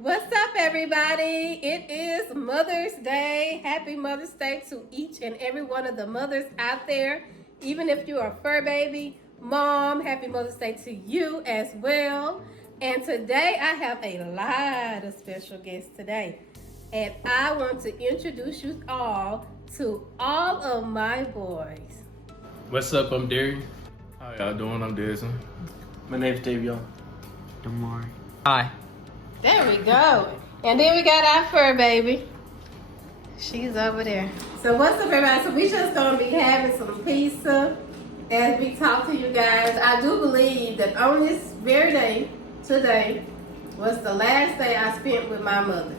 What's up, everybody? It is Mother's Day. Happy Mother's Day to each and every one of the mothers out there. Even if you're a fur baby, mom, happy Mother's Day to you as well. And today I have a lot of special guests today. And I want to introduce you all to all of my boys. What's up? I'm Derry. How y'all doing? I'm Desmond. My name's Davion. Damari. Hi. There we go. And then we got our fur baby. She's over there. So what's up, everybody? So we just gonna be having some pizza as we talk to you guys. I do believe that on this very day, today, was the last day I spent with my mother.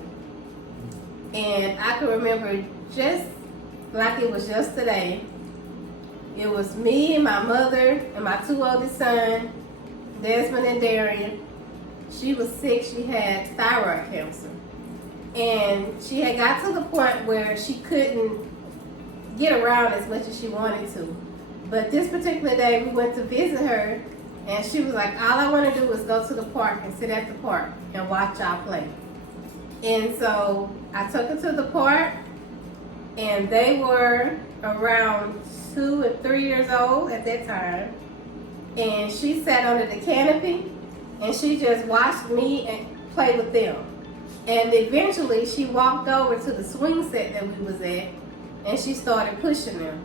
And I can remember just like it was yesterday. It was me and my mother and my two oldest sons, Desmond and Darian. She was sick. She had thyroid cancer. And she had got to the point where she couldn't get around as much as she wanted to. But this particular day, we went to visit her, and she was like, all I want to do is go to the park and sit at the park and watch y'all play. And so I took her to the park, and they were around 2 and 3 years old at that time. And she sat under the canopy, and she just watched me and play with them. And eventually she walked over to the swing set that we was at, and she started pushing them.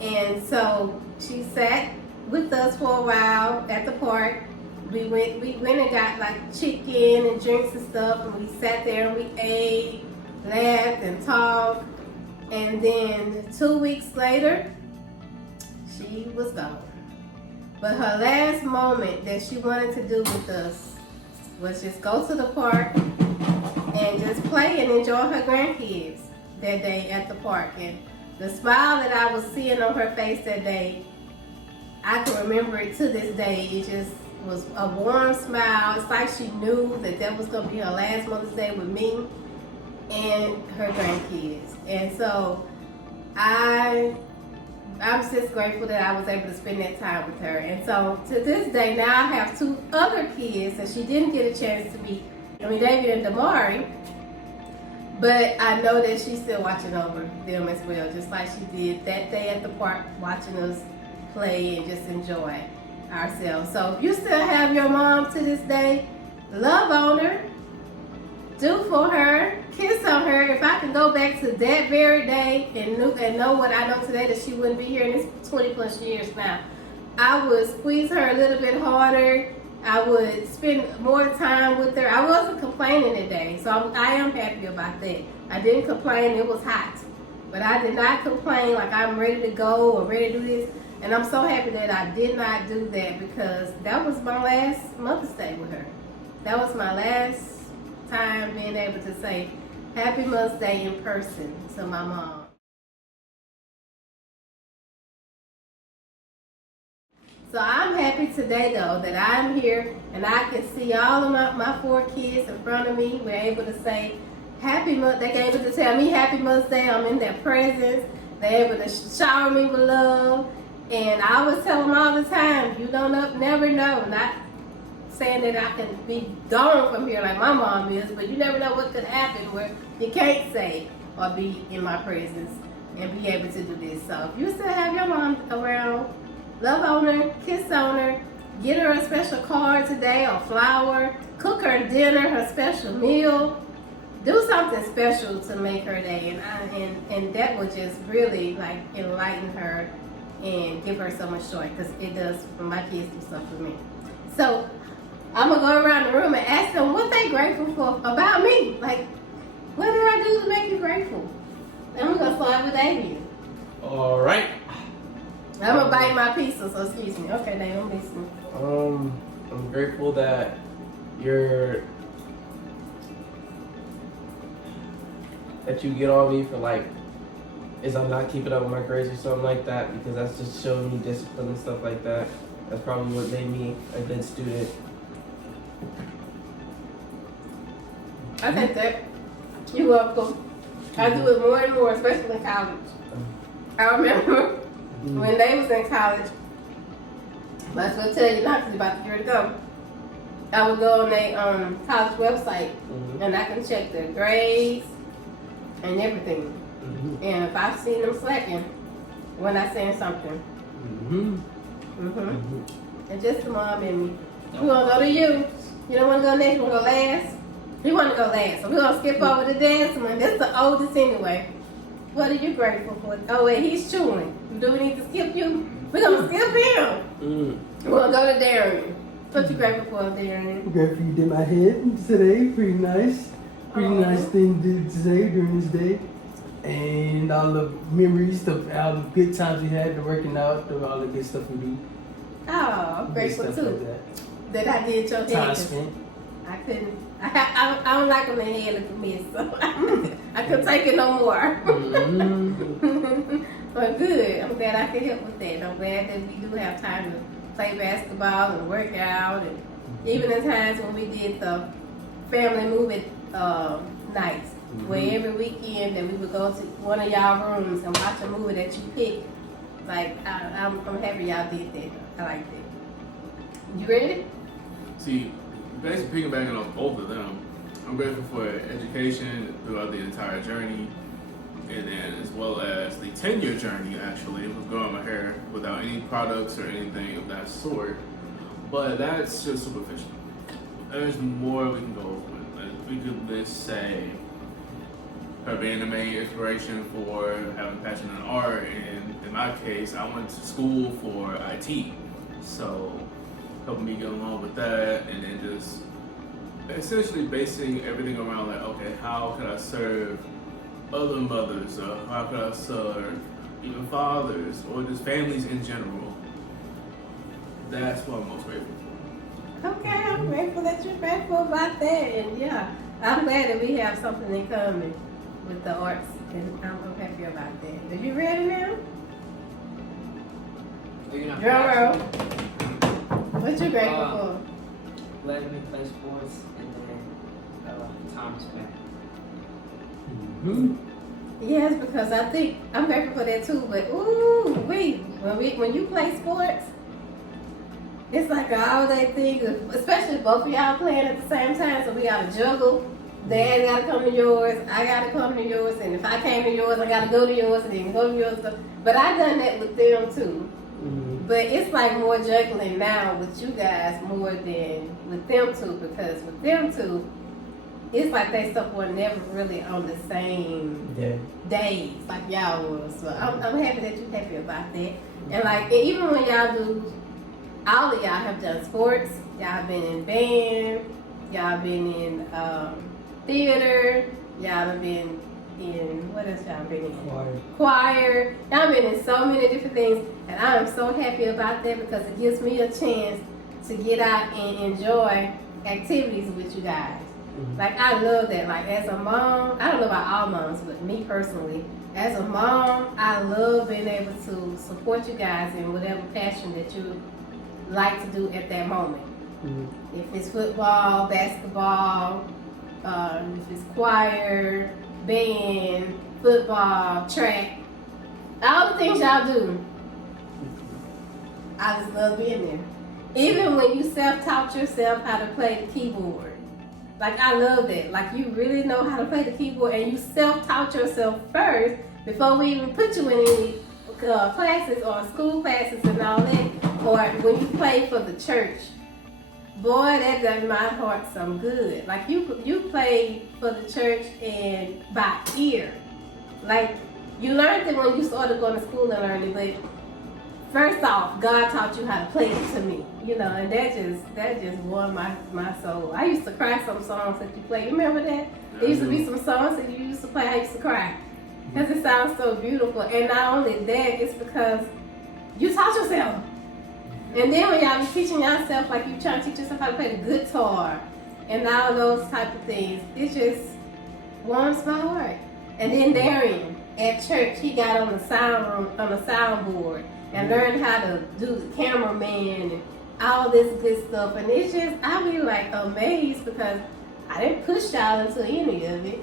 And so she sat with us for a while at the park. We went and got like chicken and drinks and stuff, and we sat there and we ate, laughed and talked. And then 2 weeks later, she was gone. But her last moment that she wanted to do with us was just go to the park and just play and enjoy her grandkids that day at the park. And the smile that I was seeing on her face that day, I can remember it to this day. It just was a warm smile. It's like she knew that that was going to be her last Mother's Day with me and her grandkids. And so I'm just grateful that I was able to spend that time with her. And so to this day, now I have two other kids that she didn't get a chance to meet. David and Damari. But I know that she's still watching over them as well, just like she did that day at the park, watching us play and just enjoy ourselves. So if you still have your mom to this day, love on her, do for her, kiss on her. If I can go back to that very day and know what I know today, that she wouldn't be here in this 20 plus years now, I would squeeze her a little bit harder. I would spend more time with her. I wasn't complaining today, so I am happy about that. I didn't complain. It was hot, but I did not complain like I'm ready to go or ready to do this. And I'm so happy that I did not do that, because that was my last Mother's Day with her. That was my last time being able to say Happy Mother's Day in person to my mom. So I'm happy today, though, that I'm here and I can see all of my four kids in front of me. We're able to say Happy Mother's Day. They're able to tell me Happy Mother's Day. I'm in their presence. They're able to shower me with love. And I always tell them all the time, you never know. Not saying that I can be gone from here like my mom is, but you never know what could happen where you can't say or be in my presence and be able to do this. So if you still have your mom around, love on her, kiss on her, get her a special card today or flower, cook her dinner, her special meal, do something special to make her day, and that will just really like enlighten her and give her so much joy, because it does for my kids do stuff for me. So I'm gonna go around the room and ask them what they grateful for about me. Like, what did I do to make you grateful? And I'm gonna start with Damien. All right. I'm gonna bite my pizza, so excuse me. Okay, Dave, I'm listening. I'm grateful that you get on me for like, is I'm not keeping up with my grades or something like that, because that's just showing me discipline and stuff like that. That's probably what made me a good student. I think that. You're welcome. I do it more and more, especially in college. I remember when they was in college, might as well tell you now because it's about a year to go. I would go on their college website Mhm. and I can check their grades and everything. Mhm. And if I've seen them slacking when I saying something, Mhm. mm-hmm. And just the mom in me. We gonna go to you. You don't wanna go next, you wanna go last? You wanna go last. So we're gonna skip over the dancing one. That's the oldest anyway. What are you grateful for? Oh wait, he's chewing. Do we need to skip you? We're gonna skip him. Mhm. We're gonna go to Darren. What you grateful for, Darren? I'm grateful you did my head today. Pretty nice. Pretty Aw. nice thing to do today during this day. And all the memories, all the good times we had, the working out, all the good stuff we do. Oh, I'm Good grateful stuff too like that I did your that. Time head. spent. I couldn't. I don't like them in the head of the mess, so I couldn't take it no more. Mhm. But good. I'm glad I could help with that. I'm glad that we do have time to play basketball and work out, and even the times when we did the family movie nights, where every weekend that we would go to one of y'all rooms and watch a movie that you picked. Like I'm happy y'all did that. I like that. You ready? See, basically piggybacking on both of them, I'm grateful for education throughout the entire journey, and then as well as the 10-year journey actually with growing my hair without any products or anything of that sort. But that's just superficial. There's more we can go over. We could just say her being the main inspiration for having a passion in art, and in my case, I went to school for IT, so helping me get along with that, and then just essentially basing everything around like, okay, how can I serve other mothers, or how can I serve even fathers, or just families in general. That's what I'm most grateful for. Okay, I'm grateful that you're grateful about that, and yeah, I'm glad that we have something in common with the arts, and I'm happy about that. Are you ready now? Drum roll. What you grateful for? Letting me play sports and then time spent. Mhm. Yes, because I think I'm grateful for that too. But ooh, when you play sports, it's like an all-day thing. Especially both of y'all playing at the same time, so we gotta juggle. Dad gotta come to yours, I gotta come to yours, and if I came to yours, I gotta go to yours, and then go to yours. But I done that with them too. Mhm. But it's like more juggling now with you guys more than with them two, because with them two, it's like they stuff were never really on the same Yeah. days like y'all was. So I'm happy that you're happy about that. And like even when y'all do, all of y'all have done sports. Y'all been in band. Y'all been in theater. Y'all have been in, what else y'all been in? Choir. Y'all been in so many different things, and I'm so happy about that because it gives me a chance to get out and enjoy activities with you guys. Like I love that. Like as a mom, I don't know about all moms, but me personally, as a mom, I love being able to support you guys in whatever passion that you like to do at that moment. Mhm. If it's football, basketball, if it's choir, band, football, track, all the things y'all do, I just love being there. Even when you self-taught yourself how to play the keyboard. Like I love that. Like you really know how to play the keyboard and you self-taught yourself first before we even put you in any classes or school classes and all that. Or when you play for the church. Boy, that done my heart some good. Like you played for the church and by ear. Like you learned it when you started going to school and learned it, but first off, God taught you how to play it to me, you know, and that just warmed my soul. I used to cry some songs that you play. You remember that? There used to be some songs that you used to play. I used to cry because it sounds so beautiful. And not only that, it's because you taught yourself. And then when y'all be teaching yourself, like you trying to teach yourself how to play the guitar and all those type of things, it just warms my heart. And then Darian at church, he got on the soundboard and learned how to do the cameraman and all this good stuff. And it's just, I be like amazed because I didn't push y'all into any of it.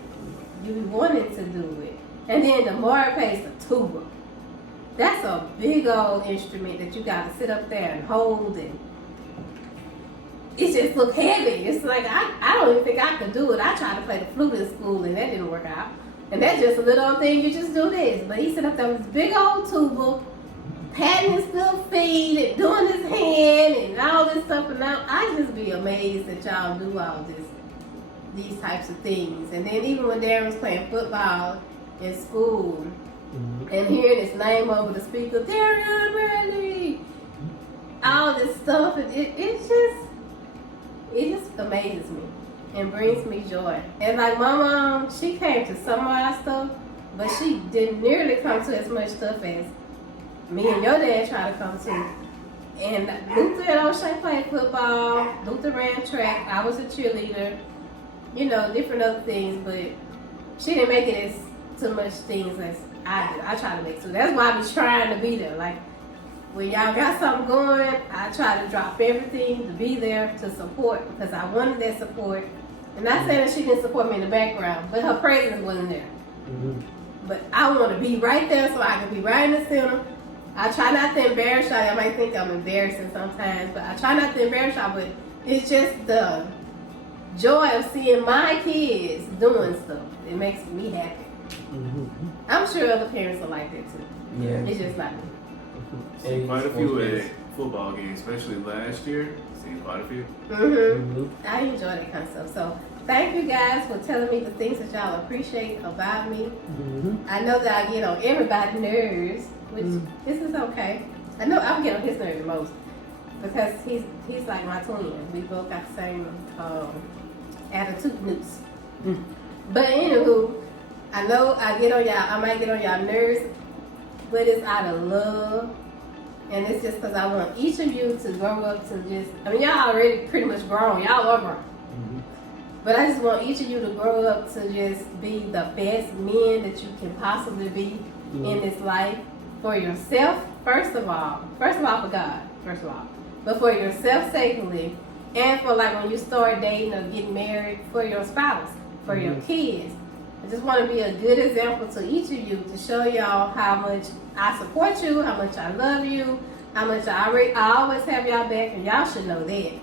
You wanted to do it. And then Damar plays the tuba. That's a big old instrument that you got to sit up there and hold, and it just looked heavy. It's like I don't even think I could do it. I tried to play the flute in school and that didn't work out. And that's just a little old thing, you just do this. But he set up there with this big old tuba, patting his little feet and doing his hand and all this stuff. And now I just be amazed that y'all do all these types of things. And then even when Darren was playing football in school and hearing his name over the speaker, Darren Bradley, all this stuff, it just amazes me and brings me joy. And like my mom, she came to some of our stuff, but she didn't nearly come to as much stuff as me and your dad try to come to. And Luther and O'Shea played football, Luther ran track, I was a cheerleader, you know, different other things, but she didn't make it as too much things as I did. I try to make too. That's why I was trying to be there. Like, when y'all got something going, I try to drop everything to be there to support because I wanted that support. And not saying that she didn't support me in the background, but her presence wasn't there. But I want to be right there so I can be right in the center. I try not to embarrass y'all. Y'all might think I'm embarrassing sometimes, but I try not to embarrass y'all. But it's just the joy of seeing my kids doing stuff. It makes me happy. I'm sure other parents are like that too. Yeah. It's just like me. Seen quite a few at football games, especially last year. Seen quite a few. I enjoy that kind of stuff. So thank you guys for telling me the things that y'all appreciate about me. I know that I get on everybody's nerves, which this is okay. I know I'm getting on his nerves the most because he's like my twin. We both got the same attitude noose. But anywho, I know I get on y'all. I might get on y'all nerves, but it's out of love. And it's just because I want each of you to grow up to just, I mean, y'all already pretty much grown. Y'all are grown. But I just want each of you to grow up to just be the best men that you can possibly be in this life for yourself, first of all for God, first of all. But for yourself safely, and for like when you start dating or getting married, for your spouse, for your kids. I just want to be a good example to each of you to show y'all how much I support you, how much I love you, how much I always have y'all back, and y'all should know that.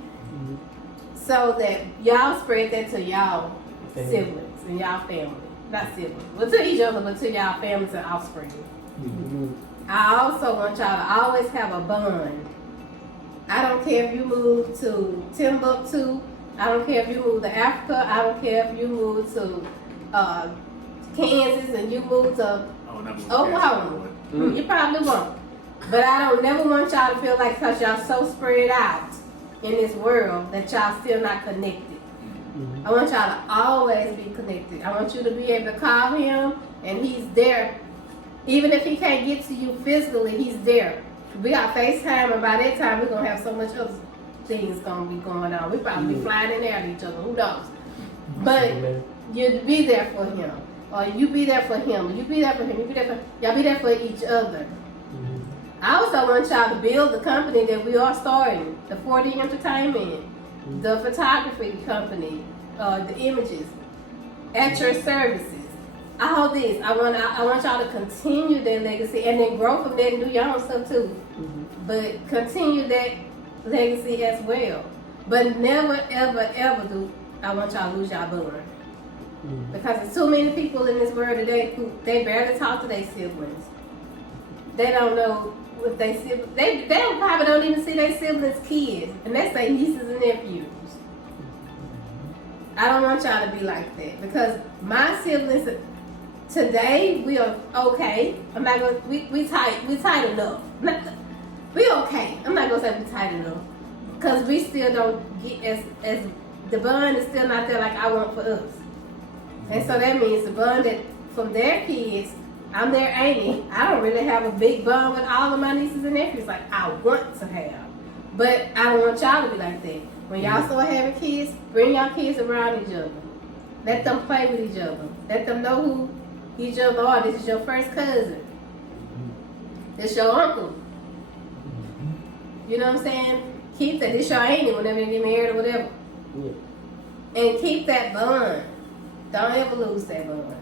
So that y'all spread that to y'all siblings and y'all family. Not siblings, but to each other, but to y'all families and offspring. I also want y'all to always have a bond. I don't care if you move to Timbuktu, I don't care if you move to Africa, I don't care if you move to Kansas and you move to Oklahoma. You probably won't. But I don't never want y'all to feel like because y'all so spread out in this world that y'all still not connected. I want y'all to always be connected. I want you to be able to call him and he's there. Even if he can't get to you physically, he's there. We got FaceTime and by that time we're going to have so much other things going to be going on. We probably be flying in there at each other. Who knows? But you be there for him. Or you be there for him. You be there for him. You be there for y'all be there for each other. I also want y'all to build the company that we are starting. The 4D Entertainment. The photography company. The images. At your services. All this. I want y'all to continue that legacy and then grow from that and do your own stuff too. But continue that legacy as well. But never, ever, ever do I want y'all to lose y'all bond. Because there's too many people in this world today who they barely talk to their siblings. They don't know if they siblings. They probably don't even see their siblings' kids, and that's their nieces and nephews. I don't want y'all to be like that because my siblings today we are okay. I'm not gonna we tight enough. We okay. I'm not gonna say we tight enough because we still don't get as the bond is still not there like I want for us. And so that means the bond that from their kids, I'm their auntie. I don't really have a big bond with all of my nieces and nephews like I want to have. But I don't want y'all to be like that. When y'all start having kids, bring y'all kids around each other. Let them play with each other. Let them know who each other are. This is your first cousin. This is your uncle. You know what I'm saying? Keep that. This your auntie whenever they get married or whatever. And keep that bond. Don't ever lose that bond.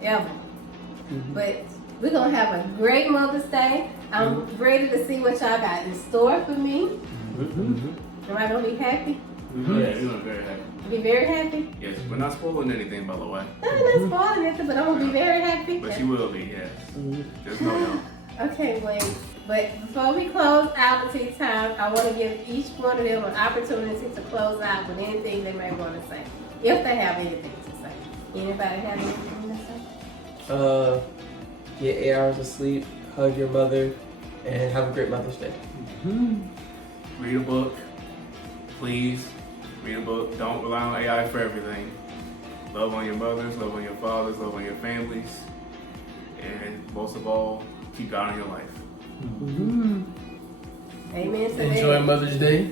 Ever. But we're going to have a great Mother's Day. I'm ready to see what y'all got in store for me. Am I going to be happy? Yeah, you're gonna be very happy. Be very happy. Yes, we're not spoiling anything, by the way. I'm not spoiling it, but I'm gonna be very happy. But you will be, yes. Mhm. Just know y'all. Okay, wait. But before we close out the tea time, I want to give each one of them an opportunity to close out with anything they may want to say, if they have anything to say. Anybody have anything to say? Get 8 hours of sleep, hug your mother, and have a great Mother's Day. Read a book. Please. Read a book. Don't rely on AI for everything. Love on your mothers, love on your fathers, love on your families. And most of all, keep God in your life. Amen to Enjoy that. Mother's Day.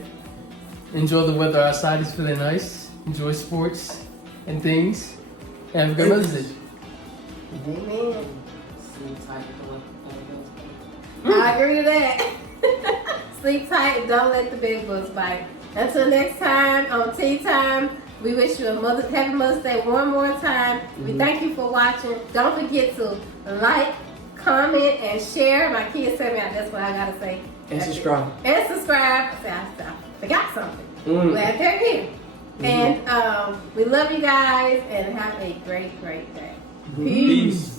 Enjoy the weather outside. It's feeling nice. Enjoy sports and things. Have a good Mother's Day. Amen. Sleep tight, don't let the bills go. I agree to that. Sleep tight and don't let the bed bugs bite. Until next time on Tea Time, we wish you a happy Mother's Day one more time. We thank you for watching. Don't forget to like, comment, and share. My kids tell me that's what I gotta say. And subscribe. And subscribe. I said, I forgot something. Mm. Glad they're here. And we love you guys and have a great, great day. Peace. Peace.